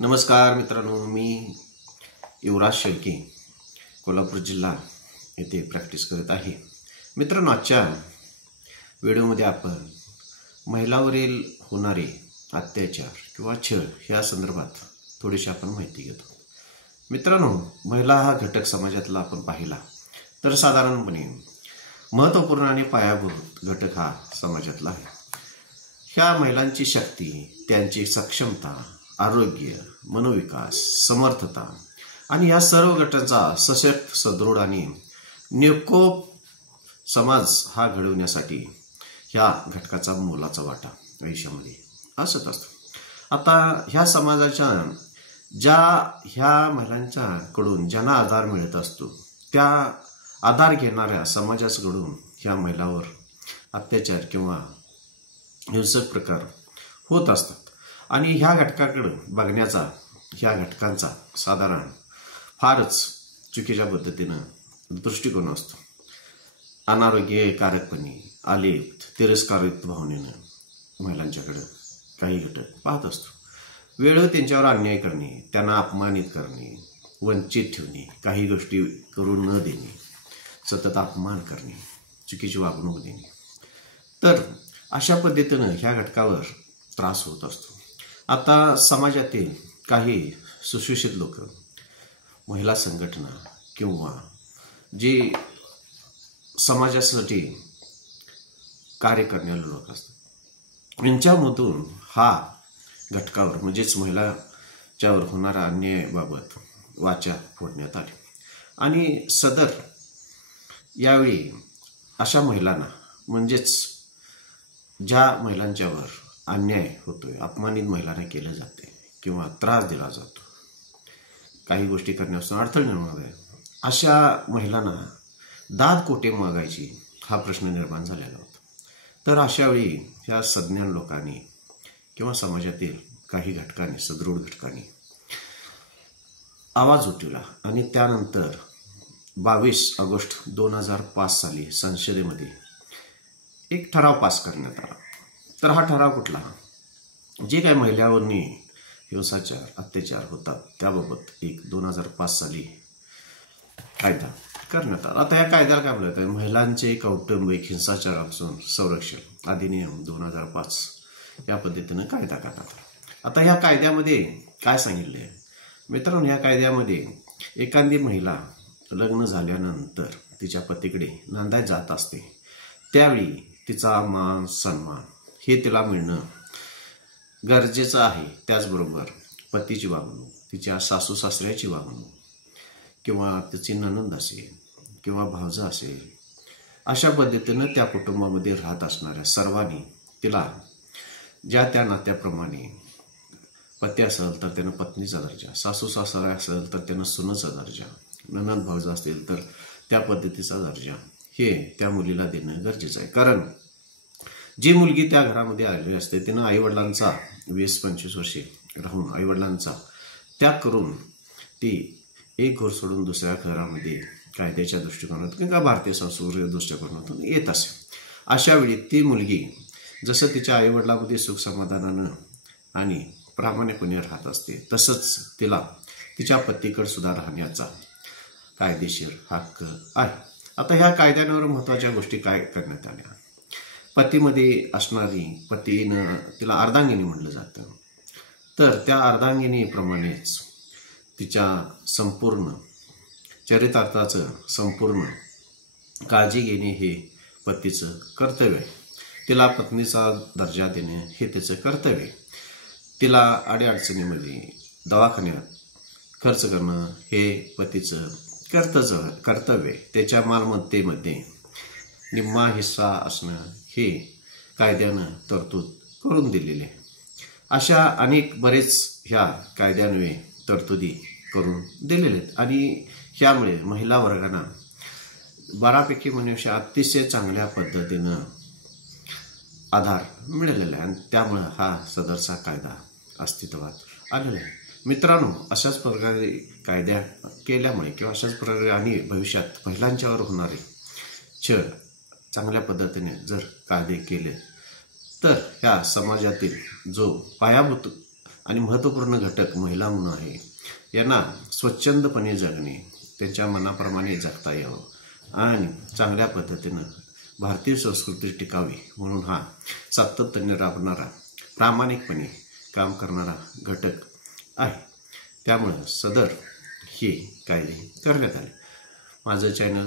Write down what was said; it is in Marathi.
नमस्कार मित्रांनो, मी युवराज शेळके कोल्हापूर जिल्हा येथे प्रॅक्टिस करत आहे. मित्रांनो, आजच्या व्हिडिओमध्ये आपण महिलांवरील होणारे अत्याचार किंवा छळ या संदर्भात थोडीशी आपण माहिती घेतो. मित्रांनो, महिला हा घटक समाजातला आपण पाहिला तर साधारणपणे महत्त्वपूर्ण आणि पायाभूत घटक हा समाजातला आहे. ह्या महिलांची शक्ती, त्यांची सक्षमता, आरोग्य, मनोविकास, समर्थता आणि या सर्व गटांचा सशक्त, सदृढ आणि निकोप समाज हा घडवण्यासाठी ह्या घटकाचा मोलाचा वाटा आयुष्यामध्ये असत असतो. आता ह्या समाजाच्या ह्या महिलांच्याकडून ज्यांना आधार मिळत असतो त्या आधार घेणाऱ्या समाजाकडून ह्या महिलांवर अत्याचार किंवा हिंसक प्रकार होत असतात आणि ह्या घटकाकडे बघण्याचा, ह्या घटकांचा साधारण फारच चुकीच्या पद्धतीनं दृष्टिकोन असतो. अनारोग्यकारकपणे, आलेप, तिरस्कारयुक्त भावनेनं महिलांच्याकडे काही घटक पाहत असतो. वेळेवर त्यांच्यावर अन्याय करणे, त्यांना अपमानित करणे, वंचित ठेवणे, काही गोष्टी करून न देणे, सतत अपमान करणे, चुकीची वागणूक देणे. तर अशा पद्धतीनं ह्या घटकावर त्रास होत असतो. आता समाजातील काही सुशिक्षित लोक, महिला संघटना किंवा जे समाजासाठी कार्य करणारे लोक असतात, यांच्यामधून हा घटकावर म्हणजेच महिलाच्यावर होणारा अन्यायाबाबत वाचा फोडण्यात आली आणि सदर यावेळी अशा महिलांना, म्हणजेच ज्या महिलांच्यावर अन्याय होतोय, अपमानित महिलांना केलं जाते किंवा त्रास दिला जातो, काही गोष्टी करण्यापासून अडथळे निर्माण आहे, अशा महिलांना दाद कोठे मागायची हा प्रश्न निर्माण झालेला होता. तर अशावेळी ह्या सज्ञान लोकांनी किंवा समाजातील काही घटकांनी, सदृढ घटकांनी आवाज उठवला आणि त्यानंतर 22 ऑगस्ट 2005 साली संसदेमध्ये एक ठराव पास करण्यात आला. तर हा ठराव कुठला? जे काही महिलांवरनी हिंसाचार, अत्याचार होतात त्याबाबत एक 2005 साली कायदा करण्यात आला. आता या कायद्याला काय म्हणतात? महिलांचे कौटुंबिक हिंसाचारापासून संरक्षण अधिनियम 2005 या पद्धतीनं कायदा करण्यात आला. आता ह्या कायद्यामध्ये काय सांगितले मित्रांनो? ह्या कायद्यामध्ये एखादी महिला लग्न झाल्यानंतर तिच्या पतीकडे नांदायला जात असते, त्यावेळी तिचा मान सन्मान हे तिला मिळणं गरजेचं आहे. त्याचबरोबर पतीची वागणूक, तिच्या सासू सासऱ्याची वागणूक किंवा तिची नणंद असेल किंवा भावजा असेल, अशा पद्धतीनं त्या कुटुंबामध्ये राहत असणाऱ्या सर्वांनी तिला ज्या त्या नात्याप्रमाणे, पती असेल तर त्यानं पत्नीचा दर्जा, सासू सासरा असेल तर त्यानं सुनेचा दर्जा, नणंद भावजा असेल तर त्या पद्धतीचा दर्जा हे त्या मुलीला देणं गरजेचं आहे. कारण जी मुलगी त्या घरामध्ये आलेली असते तिनं आईवडिलांचा 20-25 वर्षे राहून आईवडिलांचा त्याग करून ती एक घर सोडून दुसऱ्या घरामध्ये कायद्याच्या दृष्टिकोनातून किंवा भारतीय संस्कृतीच्या दृष्टिकोनातून येत असे. अशा वेळी ती मुलगी जसं तिच्या आईवडिलांमध्ये सुख समाधानानं आणि प्रामाणिकपणे राहत असते, तसंच तिला तिच्या पतीकडे सुद्धा राहण्याचा कायदेशीर हक्क आहे. आता ह्या कायद्यावर महत्त्वाच्या गोष्टी काय करण्यात आल्या? पतीमध्ये असणारी, पतीनं तिला अर्धांगिनी म्हटलं जातं, तर त्या अर्धांगिनीप्रमाणेच तिच्या संपूर्ण चरितार्थाचं संपूर्ण काळजी घेणे हे पतीचं कर्तव्य आहे. तिला पत्नीचा दर्जा देणे हे त्याचं कर्तव्य आहे. तिला अडीअडचणीमध्ये दवाखान्यात खर्च करणं हे पतीचं कर्तव्य आहे. त्याच्या मालमत्तेमध्ये निम्मा हिस्सा असणं हे कायद्यानं तरतूद करून दिलेले. अशा अनेक बरेच ह्या कायद्यान्वये तरतुदी करून दिलेले आहेत आणि ह्यामुळे महिला वर्गांना बऱ्यापैकी म्हणजे अतिशय चांगल्या पद्धतीनं आधार मिळालेला आहे आणि त्यामुळं हा सदरचा कायदा अस्तित्वात आलेला आहे. मित्रांनो, अशाच प्रकारे कायद्या केल्यामुळे किंवा अशाच प्रकारे आणि भविष्यात महिलांच्यावर होणारे छळ चांगल्या पद्धतीने जर कायदे केले तर ह्या समाजातील जो पायाभूत आणि महत्त्वपूर्ण घटक महिला म्हणून आहे. यांना स्वच्छंदपणे जगणे, त्यांच्या मनाप्रमाणे जगता यावं आणि चांगल्या पद्धतीनं भारतीय संस्कृती टिकावी म्हणून हा सातत्याने राबणारा, प्रामाणिकपणे काम करणारा घटक आहे. त्यामुळं सदर हे कायदे करण्यात आले. माझं चॅनल